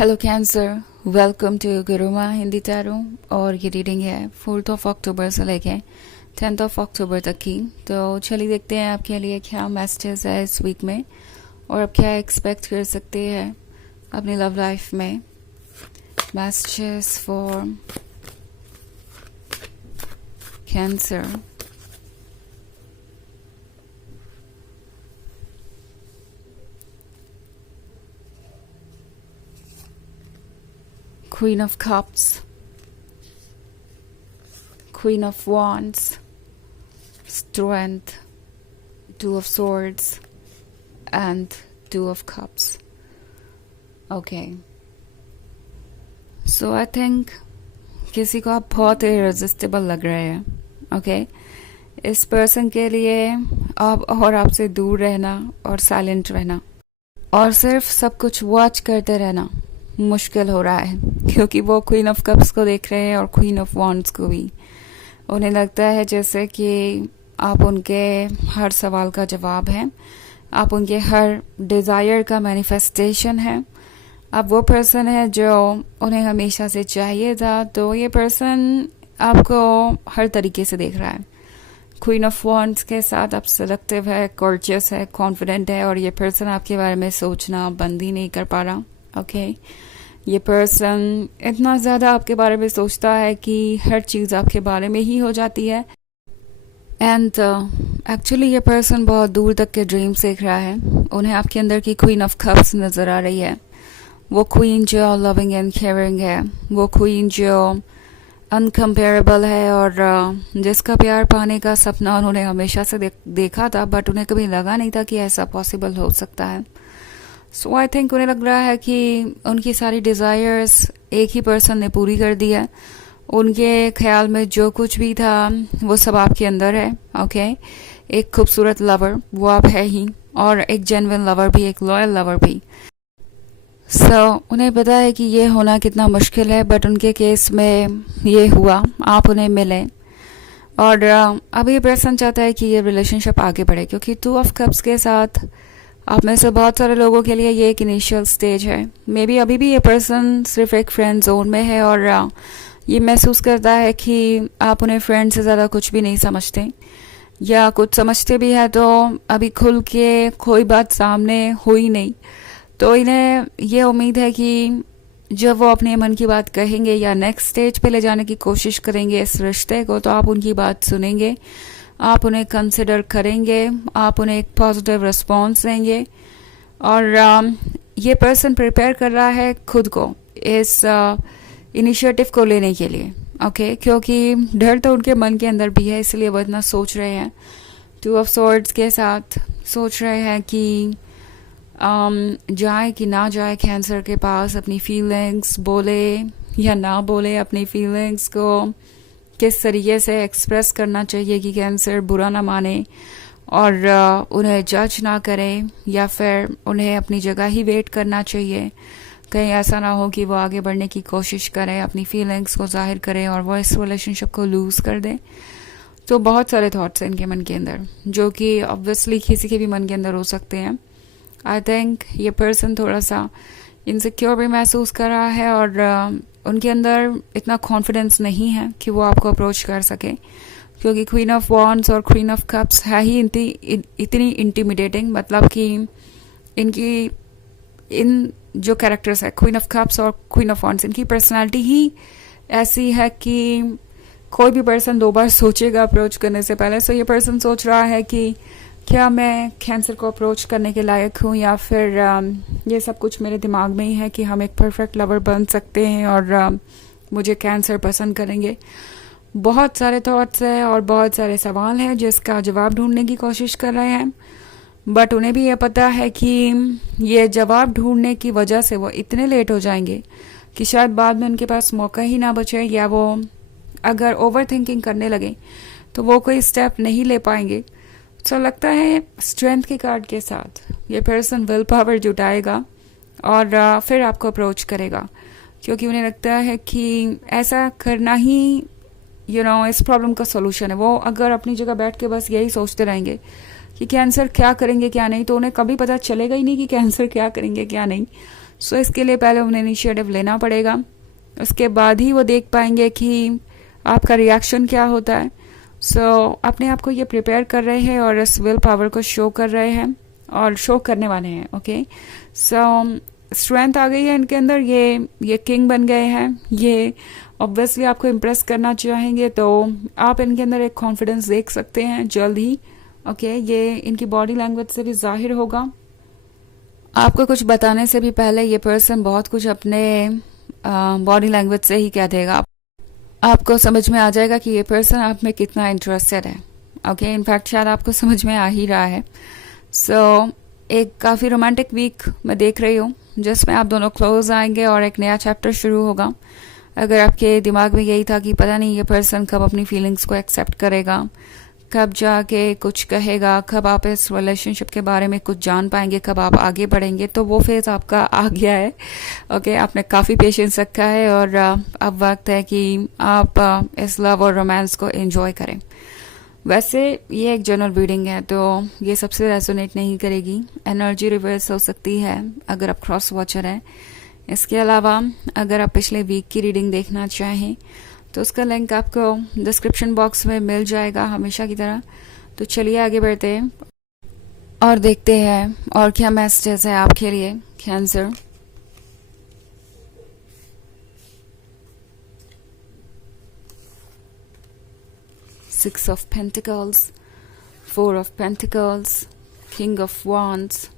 Hello cancer, welcome to Guruma Hindi tarot. और ये reading है 4 अक्टूबर से लेके 10 अक्टूबर तक की। तो चलिए देखते हैं आपके लिए क्या मैसेजेस है इस वीक में और आप क्या एक्सपेक्ट कर सकते हैं अपनी लव लाइफ में। Messages for cancer. Queen of Cups, Queen of Wands, Strength, Two of Swords, and Two of Cups. Okay. So I think किसी को आप बहुत इरेजिस्टेबल लग रहे हैं। ओके इस पर्सन के लिए आप और आपसे दूर रहना और साइलेंट रहना और सिर्फ सब कुछ वॉच करते रहना मुश्किल हो रहा है, क्योंकि वो क्वीन ऑफ कप्स को देख रहे हैं और क्वीन ऑफ वॉन्ड्स को भी। उन्हें लगता है जैसे कि आप उनके हर सवाल का जवाब हैं, आप उनके हर डिज़ायर का मैनिफेस्टेशन है। अब वो पर्सन है जो उन्हें हमेशा से चाहिए था, तो ये पर्सन आपको हर तरीके से देख रहा है। क्वीन ऑफ वॉन्ड्स के साथ आप सेलेक्टिव है, कॉर्जियस है, कॉन्फिडेंट है और ये पर्सन आपके बारे में सोचना बंद ही नहीं कर पा रहा। ओके ये पर्सन इतना ज़्यादा आपके बारे में सोचता है कि हर चीज़ आपके बारे में ही हो जाती है। एंड एक्चुअली ये पर्सन बहुत दूर तक के ड्रीम्स देख रहा है। उन्हें आपके अंदर की क्वीन ऑफ कप्स नज़र आ रही है। वो क्वीन जो लविंग एंड केयरिंग है, वो क्वीन जो अनकम्पेरेबल है और जिसका प्यार पाने का सपना उन्होंने हमेशा से देखा था, बट उन्हें कभी लगा नहीं था कि ऐसा पॉसिबल हो सकता है। सो आई थिंक उन्हें लग रहा है कि उनकी सारी डिज़ायर्स एक ही पर्सन ने पूरी कर दी है। उनके ख्याल में जो कुछ भी था वो सब आपके अंदर है। ओके एक खूबसूरत लवर वो आप है ही, और एक जेन्युइन लवर भी, एक लॉयल लवर भी। उन्हें पता है कि ये होना कितना मुश्किल है, बट उनके केस में ये हुआ, आप उन्हें मिले। और अब ये पर्सन चाहता है कि ये रिलेशनशिप आगे बढ़े, क्योंकि 2 ऑफ कप्स के साथ आप में से बहुत सारे लोगों के लिए ये एक इनिशियल स्टेज है। मे बी अभी भी ये पर्सन सिर्फ एक फ्रेंड जोन में है और ये महसूस करता है कि आप उन्हें फ्रेंड से ज़्यादा कुछ भी नहीं समझते, या कुछ समझते भी है तो अभी खुल के कोई बात सामने हो ही नहीं। तो इन्हें ये उम्मीद है कि जब वो अपने मन की बात कहेंगे या नेक्स्ट स्टेज पे ले जाने की कोशिश करेंगे इस रिश्ते को, तो आप उनकी बात सुनेंगे, आप उन्हें कंसिडर करेंगे, आप उन्हें एक पॉजिटिव रिस्पॉन्स देंगे। और ये पर्सन प्रिपेयर कर रहा है खुद को इस इनिशिएटिव को लेने के लिए। ओके क्योंकि डर तो उनके मन के अंदर भी है, इसलिए वो इतना सोच रहे हैं। 2 ऑफ स्वॉर्ड्स के साथ सोच रहे हैं कि जाए कि ना जाए कैंसर के पास, अपनी फीलिंग्स बोले या ना बोले, अपनी फीलिंग्स को किस तरीके से एक्सप्रेस करना चाहिए कि कैंसर बुरा ना माने और उन्हें जज ना करें, या फिर उन्हें अपनी जगह ही वेट करना चाहिए। कहीं ऐसा ना हो कि वो आगे बढ़ने की कोशिश करें, अपनी फीलिंग्स को जाहिर करें और वो इस रिलेशनशिप को लूज़ कर दें। तो बहुत सारे थॉट्स हैं इनके मन के अंदर, जो कि ऑब्वियसली किसी के भी मन के अंदर हो सकते हैं। आई थिंक ये पर्सन थोड़ा सा इनसिक्योर भी महसूस कर रहा है और उनके अंदर इतना कॉन्फिडेंस नहीं है कि वो आपको अप्रोच कर सके, क्योंकि क्वीन ऑफ वॉन्ड्स और क्वीन ऑफ कप्स है ही इतनी इंटिमिडेटिंग। मतलब कि इनकी इन जो कैरेक्टर्स है क्वीन ऑफ कप्स और क्वीन ऑफ वॉन्ड्स, इनकी पर्सनालिटी ही ऐसी है कि कोई भी पर्सन 2 बार सोचेगा अप्रोच करने से पहले। सो ये पर्सन सोच रहा है कि क्या मैं कैंसर को अप्रोच करने के लायक हूँ, या फिर ये सब कुछ मेरे दिमाग में ही है कि हम एक परफेक्ट लवर बन सकते हैं और मुझे कैंसर पसंद करेंगे। बहुत सारे थॉट्स हैं और बहुत सारे सवाल हैं जिसका जवाब ढूंढने की कोशिश कर रहे हैं, बट उन्हें भी ये पता है कि ये जवाब ढूंढने की वजह से वो इतने लेट हो जाएंगे कि शायद बाद में उनके पास मौका ही ना बचे, या वो अगर ओवर थिंकिंग करने लगे तो वो कोई स्टेप नहीं ले पाएंगे। तो लगता है स्ट्रेंथ के कार्ड के साथ ये पर्सन विल पावर जुटाएगा और फिर आपको अप्रोच करेगा, क्योंकि उन्हें लगता है कि ऐसा करना ही इस प्रॉब्लम का सोल्यूशन है। वो अगर अपनी जगह बैठ के बस यही सोचते रहेंगे कि कैंसर क्या करेंगे क्या नहीं, तो उन्हें कभी पता चलेगा ही नहीं कि कैंसर क्या करेंगे क्या नहीं। सो इसके लिए पहले उन्हें इनिशिएटिव लेना पड़ेगा, उसके बाद ही वो देख पाएंगे कि आपका रिएक्शन क्या होता है। सो अपने आप को ये प्रिपेयर कर रहे हैं और इस विल पावर को शो कर रहे हैं और शो करने वाले हैं। ओके, सो स्ट्रेंथ आ गई है इनके अंदर, ये किंग बन गए हैं, ये ऑब्वियसली आपको इम्प्रेस करना चाहेंगे, तो आप इनके अंदर एक कॉन्फिडेंस देख सकते हैं जल्द ही। ओके, ये इनकी बॉडी लैंग्वेज से भी जाहिर होगा। आपको कुछ बताने से भी पहले ये पर्सन बहुत कुछ अपने बॉडी लैंग्वेज से ही कह देगा। आपको समझ में आ जाएगा कि ये पर्सन आप में कितना इंटरेस्टेड है। ओके, इनफैक्ट शायद आपको समझ में आ ही रहा है। सो एक काफ़ी रोमांटिक वीक मैं देख रही हूँ जिसमें आप दोनों क्लोज आएंगे और एक नया चैप्टर शुरू होगा। अगर आपके दिमाग में यही था कि पता नहीं ये पर्सन कब अपनी फीलिंग्स को एक्सेप्ट करेगा, कब जाके कुछ कहेगा, कब आप इस रिलेशनशिप के बारे में कुछ जान पाएंगे, कब आप आगे बढ़ेंगे, तो वो फेज आपका आ गया है। ओके, आपने काफ़ी पेशेंस रखा है और अब वक्त है कि आप इस लव और रोमांस को एंजॉय करें। वैसे ये एक जनरल रीडिंग है तो ये सबसे रेजोनेट नहीं करेगी, एनर्जी रिवर्स हो सकती है अगर आप क्रॉस वॉचर हैं। इसके अलावा अगर आप पिछले वीक की रीडिंग देखना चाहें तो उसका लिंक आपको डिस्क्रिप्शन बॉक्स में मिल जाएगा हमेशा की तरह। तो चलिए आगे बढ़ते हैं और देखते हैं और क्या मैसेजेस है आपके लिए cancer. Six of Pentacles, Four of Pentacles, King of Wands,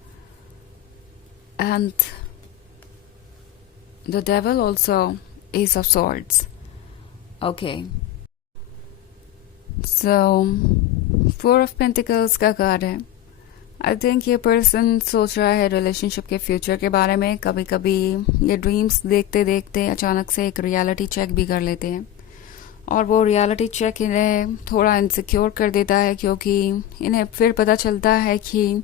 and the Devil also, Ace of Swords. Okay. So, Four of Pentacles का कार्ड है। आई थिंक ये पर्सन सोच रहा है रिलेशनशिप के फ्यूचर के बारे में। कभी कभी ये ड्रीम्स देखते देखते अचानक से एक रियलिटी चेक भी कर लेते हैं और वो रियलिटी चेक इन्हें थोड़ा इनसिक्योर कर देता है, क्योंकि इन्हें फिर पता चलता है कि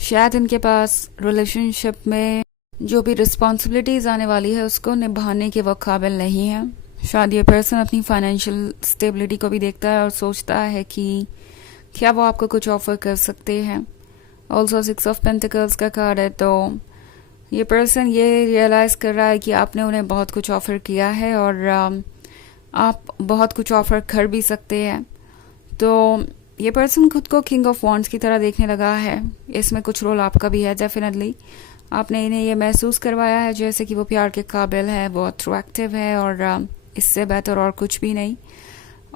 शायद इनके पास रिलेशनशिप में जो भी रिस्पॉन्सिबिलिटीज़ आने वाली है उसको निभाने के वो काबिल नहीं है। शायद ये पर्सन अपनी फाइनेंशियल स्टेबिलिटी को भी देखता है और सोचता है कि क्या वो आपको कुछ ऑफर कर सकते हैं। ऑल्सो सिक्स ऑफ पेंटिकल्स का कार्ड है, तो ये पर्सन ये रियलाइज़ कर रहा है कि आपने उन्हें बहुत कुछ ऑफर किया है और आप बहुत कुछ ऑफर कर भी सकते हैं। तो ये पर्सन खुद को किंग ऑफ वॉन्ड्स की तरह देखने लगा है। इसमें कुछ रोल आपका भी है डेफिनेटली। आपने इन्हें ये महसूस करवाया है जैसे कि वो प्यार के काबिल है, वो अट्रैक्टिव है और इससे बेहतर और कुछ भी नहीं।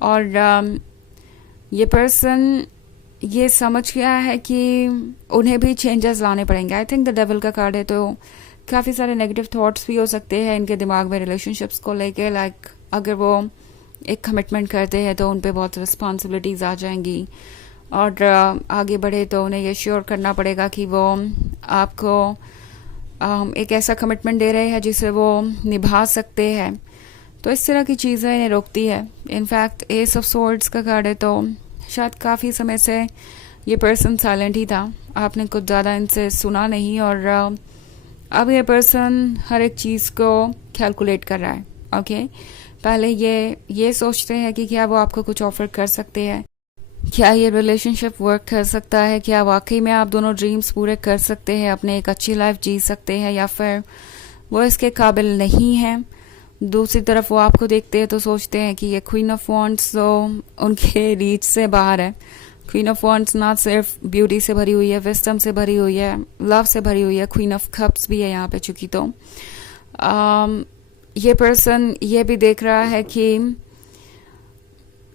और ये पर्सन ये समझ गया है कि उन्हें भी चेंजेस लाने पड़ेंगे। आई थिंक द डेविल का कार्ड है, तो काफ़ी सारे नेगेटिव थॉट्स भी हो सकते हैं इनके दिमाग में रिलेशनशिप्स को लेके। लाइक अगर वो एक कमिटमेंट करते हैं तो उन पे बहुत रिस्पॉन्सिबिलिटीज़ आ जाएंगी और आगे बढ़े तो उन्हें ये श्योर करना पड़ेगा कि वो आपको एक ऐसा कमिटमेंट दे रहे हैं जिसे वो निभा सकते हैं। तो इस तरह की चीज़ें इन्हें रोकती है। इनफैक्ट एस ऑफ सोर्ड्स का कार्ड है, तो शायद काफ़ी समय से ये पर्सन साइलेंट ही था, आपने कुछ ज़्यादा इनसे सुना नहीं और अब ये पर्सन हर एक चीज़ को कैलकुलेट कर रहा है। ओके, पहले ये सोचते हैं कि क्या वो आपको कुछ ऑफर कर सकते हैं, क्या ये रिलेशनशिप वर्क कर सकता है, क्या वाकई में आप दोनों ड्रीम्स पूरे कर सकते हैं, अपने एक अच्छी लाइफ जी सकते हैं, या फिर वो इसके काबिल नहीं हैं। दूसरी तरफ वो आपको देखते हैं तो सोचते हैं कि ये क्वीन ऑफ वॉन्ड्स तो उनके रीच से बाहर है। क्वीन ऑफ वॉन्ड्स ना सिर्फ ब्यूटी से भरी हुई है, विस्डम से भरी हुई है, लव से भरी हुई है, क्वीन ऑफ कप्स भी है यहाँ पे चुकी। तो ये पर्सन ये भी देख रहा है कि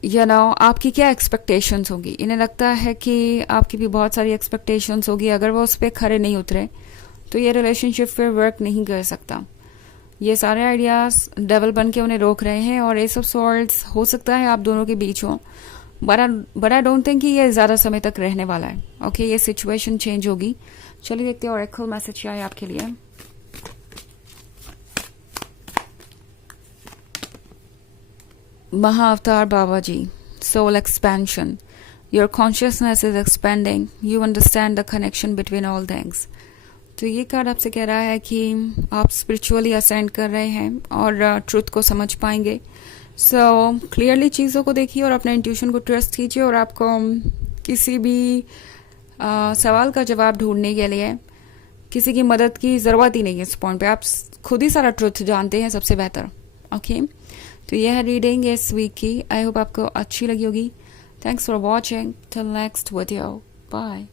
यू नो आपकी क्या एक्सपेक्टेशंस होगी। इन्हें लगता है कि आपकी भी बहुत सारी एक्सपेक्टेशंस होगी, अगर वो उस पर खरे नहीं उतरे तो ये रिलेशनशिप फिर वर्क नहीं कर सकता। ये सारे आइडियाज़ डेवल बन के उन्हें रोक रहे हैं और एस ऑफ सॉर्ड्स हो सकता है आप दोनों के बीच हो, बट आई डोंट थिंक कि ये ज़्यादा समय तक रहने वाला है। ओके, ये सिचुएशन चेंज होगी। चलिए देखते हैं और एक मैसेज क्या है आपके लिए। Mahavtar Babaji, soul expansion. Your consciousness is expanding. You understand the connection between all things. तो ये कार्ड आपसे कह रहा है कि आप स्पिरिचुअली असेंड कर रहे हैं और ट्रुथ को समझ पाएंगे। सो क्लियरली चीज़ों को देखिए और अपने इंट्यूशन को ट्रस्ट कीजिए और आपको किसी भी सवाल का जवाब ढूंढने के लिए किसी की मदद की ज़रूरत ही नहीं है इस पॉइंट पे, आप खुद ही सारा ट्रुथ जानते हैं सबसे बेहतर। ओके, तो यह है रीडिंग इस वीक की। आई होप आपको अच्छी लगी होगी। Thanks for watching, till next video, bye.